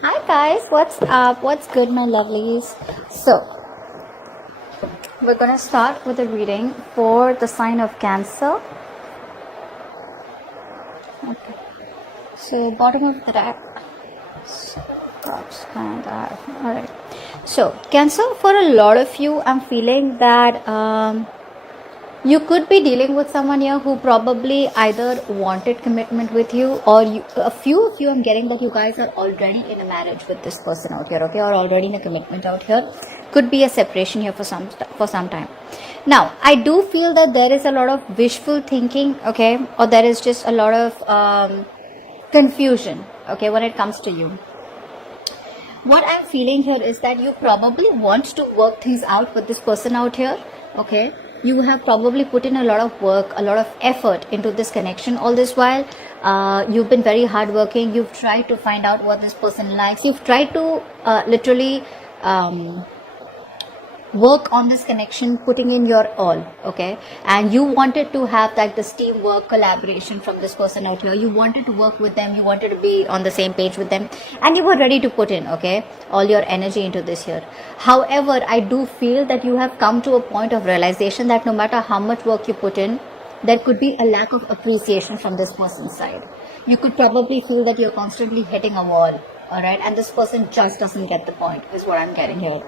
Hi guys, what's up? What's good, my lovelies? So, we're gonna start with a reading for the sign of Cancer. Okay. So, bottom of the deck. So, cups and alright. So, Cancer, for a lot of you, I'm feeling that you could be dealing with someone here who probably either wanted commitment with you, or a few of you, I'm getting that you guys are already in a marriage with this person out here, okay, or already in a commitment out here. Could be a separation here for some time. Now, I do feel that there is a lot of wishful thinking, okay, or there is just a lot of confusion, okay, when it comes to you. What I'm feeling here is that you probably want to work things out with this person out here, okay. You have probably put in a lot of work, a lot of effort into this connection all this while. You've been very hardworking. You've tried to find out what this person likes. You've tried to literally work on this connection, putting in your all, okay, and you wanted to have like this teamwork, collaboration from this person out here. You wanted to work with them, you wanted to be on the same page with them, and you were ready to put in, okay, all your energy into this here. However, I do feel that you have come to a point of realization that no matter how much work you put in, there could be a lack of appreciation from this person's side. You could probably feel that you're constantly hitting a wall, all right, and this person just doesn't get the point, is what I'm getting here.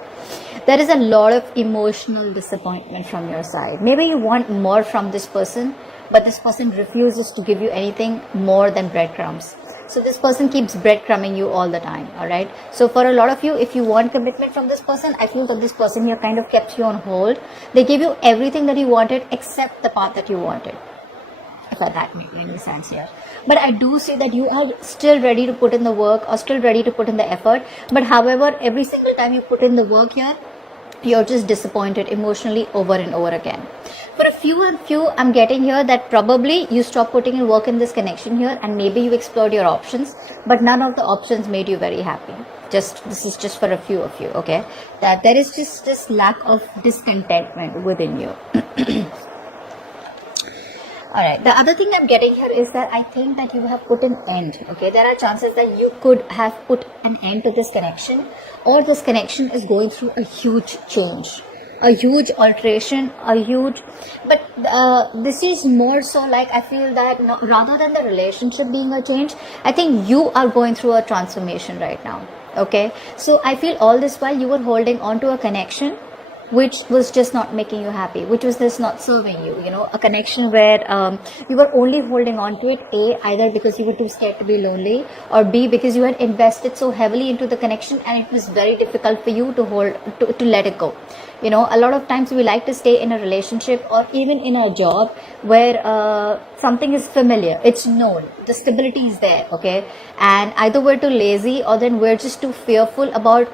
There is a lot of emotional disappointment from your side. Maybe you want more from this person, but this person refuses to give you anything more than breadcrumbs. So this person keeps breadcrumbing you all the time, all right. So for a lot of you, if you want commitment from this person, I feel that this person here kind of kept you on hold. They gave you everything that you wanted except the path that you wanted, if that makes any sense here. But I do see that you are still ready to put in the work, or still ready to put in the effort. But however, every single time you put in the work here, you're just disappointed emotionally over and over again. For a few, I'm getting here that probably you stopped putting in work in this connection here, and maybe you explored your options, but none of the options made you very happy. This is just for a few of you, okay, that there is just this lack of discontentment within you. Alright, the other thing I'm getting here is that I think that you have put an end, okay. There are chances that you could have put an end to this connection, or this connection is going through a huge change, a huge alteration, but this is more so like, I feel that rather than the relationship being a change, I think you are going through a transformation right now, okay. So I feel all this while you were holding on to a connection which was just not making you happy, which was just not serving you, a connection where you were only holding on to it, either because you were too scared to be lonely, or B, because you had invested so heavily into the connection and it was very difficult for you to let it go. A lot of times we like to stay in a relationship or even in a job where something is familiar, it's known, the stability is there, okay, and either we're too lazy, or then we're just too fearful about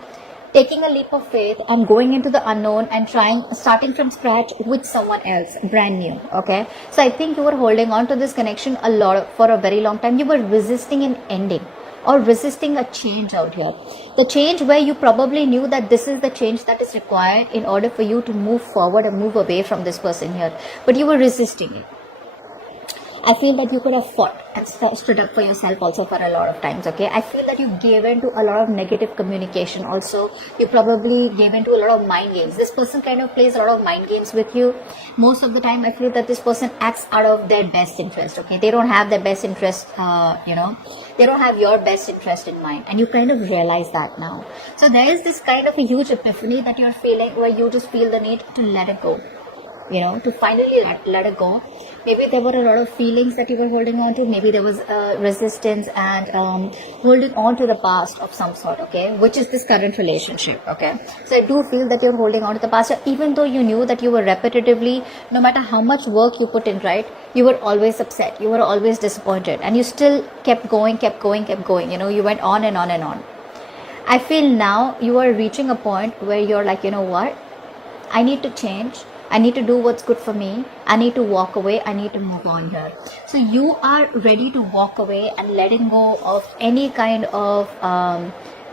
taking a leap of faith and going into the unknown and starting from scratch with someone else, brand new, okay. So I think you were holding on to this connection for a very long time. You were resisting an ending, or resisting a change out here. The change where you probably knew that this is the change that is required in order for you to move forward and move away from this person here, but you were resisting it. I feel that you could have fought and stood up for yourself also for a lot of times, okay. I feel that you gave in to a lot of negative communication also. You probably gave in to a lot of mind games. This person kind of plays a lot of mind games with you. Most of the time, I feel that this person acts out of their best interest, okay. They don't have their best interest, they don't have your best interest in mind, and you kind of realize that now. So there is this kind of a huge epiphany that you're feeling, where you just feel the need to let it go, to finally let it go. Maybe there were a lot of feelings that you were holding on to. Maybe there was resistance and holding on to the past of some sort, okay, which is this current relationship, okay. So I do feel that you're holding on to the past, even though you knew that you were repetitively, no matter how much work you put in, right, you were always upset, you were always disappointed, and you still kept going, you went on and on and on. I feel now you are reaching a point where you're like, what, I need to change. I need to do what's good for me. I need to walk away. I need to move on here. So you are ready to walk away and letting go of any kind of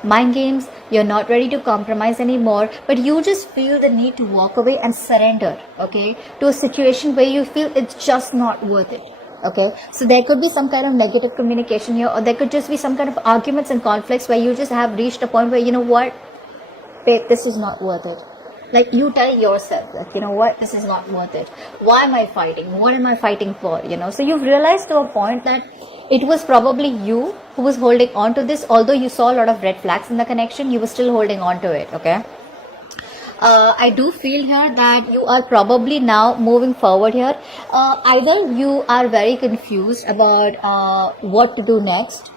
mind games. You're not ready to compromise anymore, but you just feel the need to walk away and surrender, okay, to a situation where you feel it's just not worth it. Okay, so there could be some kind of negative communication here, or there could just be some kind of arguments and conflicts where you just have reached a point where, you know what, babe, this is not worth it. Like, you tell yourself that, you know what, this is not worth it. Why am I fighting? What am I fighting for? You know, so you've realized to a point that it was probably you who was holding on to this. Although you saw a lot of red flags in the connection, you were still holding on to it. Okay. I do feel here that you are probably now moving forward here. Either you are very confused about what to do next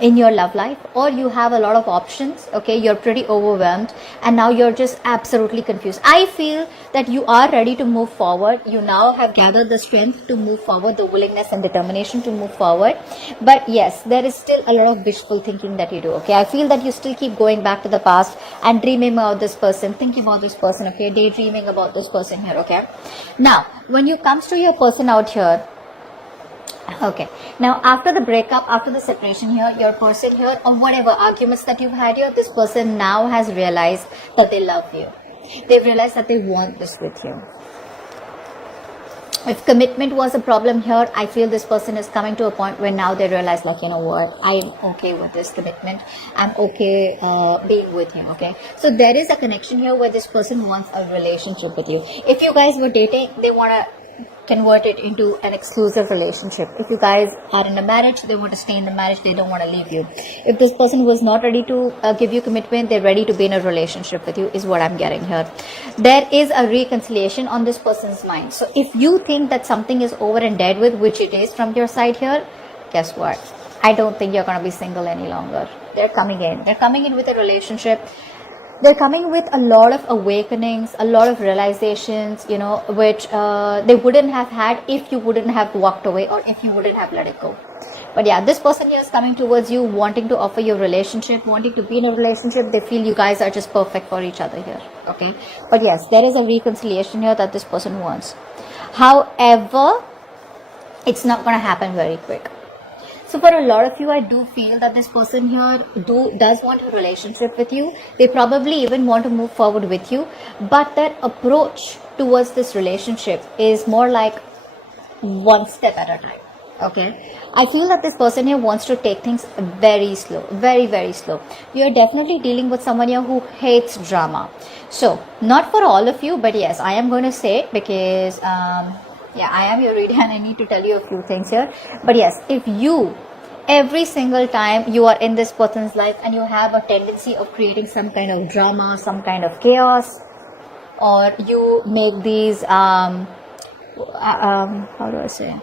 in your love life, or you have a lot of options. Okay, you're pretty overwhelmed and now you're just absolutely confused. I feel that you are ready to move forward. You now have gathered the strength to move forward, the willingness and determination to move forward. But yes, there is still a lot of wishful thinking that you do. Okay, I feel that you still keep going back to the past and dreaming about this person, thinking about this person. Okay, daydreaming about this person here. Okay, now when you comes to your person out here, okay, now after the breakup, after the separation here, your person here, or whatever arguments that you've had here, this person now has realized that they love you. They've realized that they want this with you. If commitment was a problem here, I feel this person is coming to a point where now they realize, like, you know what, I'm okay with this commitment. I'm okay being with him. Okay, so there is a connection here where this person wants a relationship with you. If you guys were dating, they want to convert it into an exclusive relationship. If you guys are in a marriage, they want to stay in the marriage, they don't want to leave you. If this person was not ready to give you commitment, they're ready to be in a relationship with you, is what I'm getting here. There is a reconciliation on this person's mind. So if you think that something is over and dead with, which it is from your side here, guess what, I don't think you're going to be single any longer. They're coming in with a relationship. They're coming with a lot of awakenings, a lot of realizations, you know, which they wouldn't have had if you wouldn't have walked away, or if you wouldn't have let it go. But yeah, this person here is coming towards you, wanting to offer you a relationship, wanting to be in a relationship. They feel you guys are just perfect for each other here. Okay, but yes, there is a reconciliation here that this person wants. However, it's not going to happen very quick. So for a lot of you, I do feel that this person here does want a relationship with you. They probably even want to move forward with you, but their approach towards this relationship is more like one step at a time. Okay, I feel that this person here wants to take things very slow, very, very slow. You are definitely dealing with someone here who hates drama. So not for all of you, but yes, I am going to say, because yeah, I am your reader and I need to tell you a few things here. But yes, if you, every single time you are in this person's life and you have a tendency of creating some kind of drama, some kind of chaos, or you make these, how do I say?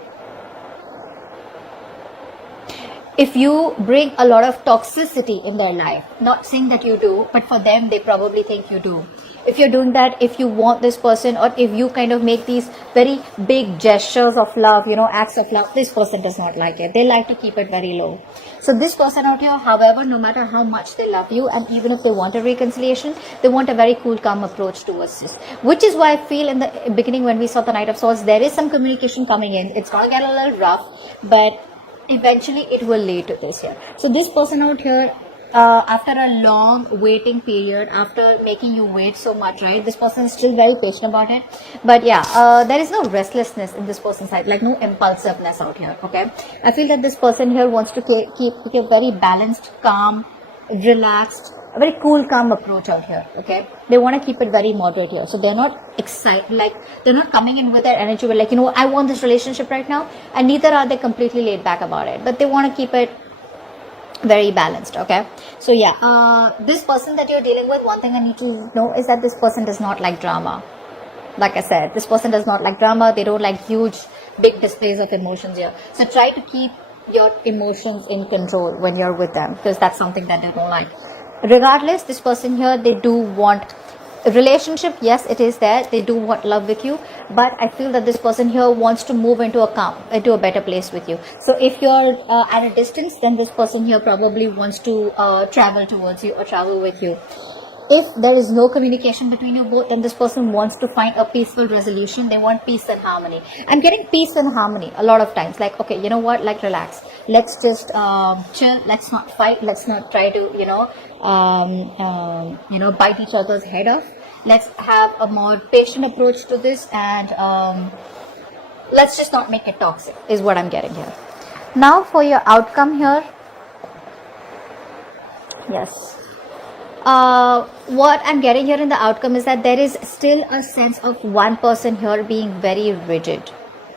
If you bring a lot of toxicity in their life, not saying that you do, but for them, they probably think you do. If you're doing that, if you want this person, or if you kind of make these very big gestures of love, you know, acts of love, this person does not like it. They like to keep it very low. So this person out here, however, no matter how much they love you, and even if they want a reconciliation, they want a very cool, calm approach towards this. Which is why I feel in the beginning when we saw the Knight of Swords, there is some communication coming in. It's going to get a little rough, but eventually it will lead to this here. So this person out here, after a long waiting period, after making you wait so much, right, this person is still very patient about it. But yeah, there is no restlessness in this person's side, like no impulsiveness out here. Okay, I feel that this person here wants to keep a very balanced, calm, relaxed, a very cool, calm approach out here. Okay, they want to keep it very moderate here. So they're not excited, like they're not coming in with their energy with, like, you know, I want this relationship right now, and neither are they completely laid back about it, but they want to keep it very balanced. Okay, so yeah, this person that you're dealing with, one thing I need to know is that this person does not like drama. Like I said, this person does not like drama. They don't like huge, big displays of emotions here. So try to keep your emotions in control when you're with them, because that's something that they don't like. Regardless, this person here, they do want a relationship. Yes, it is there. They do want love with you, but I feel that this person here wants to move into a better place with you. So if you're at a distance, then this person here probably wants to travel towards you or travel with you. If there is no communication between you both, then this person wants to find a peaceful resolution. They want peace and harmony. I'm getting peace and harmony a lot of times. Like, okay, you know what? Like, relax. Let's just chill. Let's not fight. Let's not try to, bite each other's head off. Let's have a more patient approach to this, and let's just not make it toxic, is what I'm getting here. Now for your outcome here. Yes. What I'm getting here in the outcome is that there is still a sense of one person here being very rigid.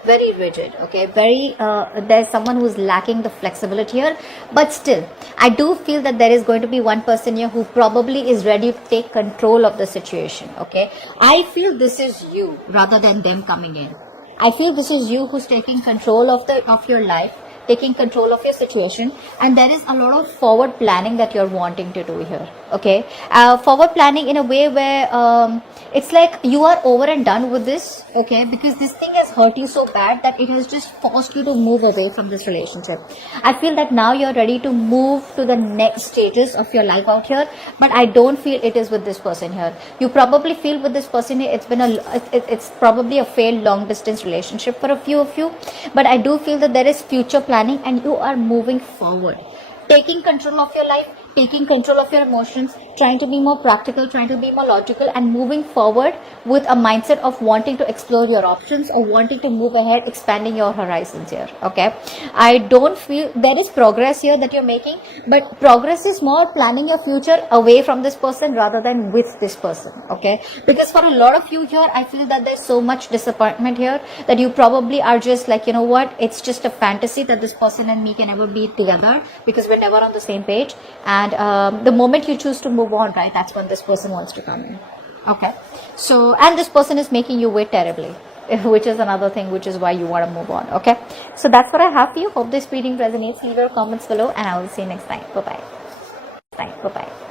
Very rigid, okay? There's someone who's lacking the flexibility here, but still, I do feel that there is going to be one person here who probably is ready to take control of the situation, okay? I feel this is you rather than them coming in. I feel this is you who's taking control of your life, taking control of your situation, and there is a lot of forward planning that you're wanting to do here, okay? Forward planning in a way where it's like you are over and done with this, okay? Because this thing has hurt you so bad that it has just forced you to move away from this relationship. I feel that now you're ready to move to the next stages of your life out here, but I don't feel it is with this person here. You probably feel with this person here, it's probably a failed long distance relationship for a few of you, but I do feel that there is future planning and you are moving forward, taking control of your life, taking control of your emotions, trying to be more practical, trying to be more logical, and moving forward with a mindset of wanting to explore your options or wanting to move ahead, expanding your horizons here, okay? I don't feel there is progress here that you're making, but progress is more planning your future away from this person rather than with this person, okay? Because for a lot of you here, I feel that there's so much disappointment here that you probably are just like, you know what, it's just a fantasy that this person and me can ever be together because we're never on the same page. And the moment you choose to move on, right, that's when this person wants to come in, okay? So, and this person is making you wait terribly, which is another thing, which is why you want to move on, okay? So that's what I have for you. Hope this reading resonates. Leave your comments below and I will see you next time. Bye-bye. Bye-bye.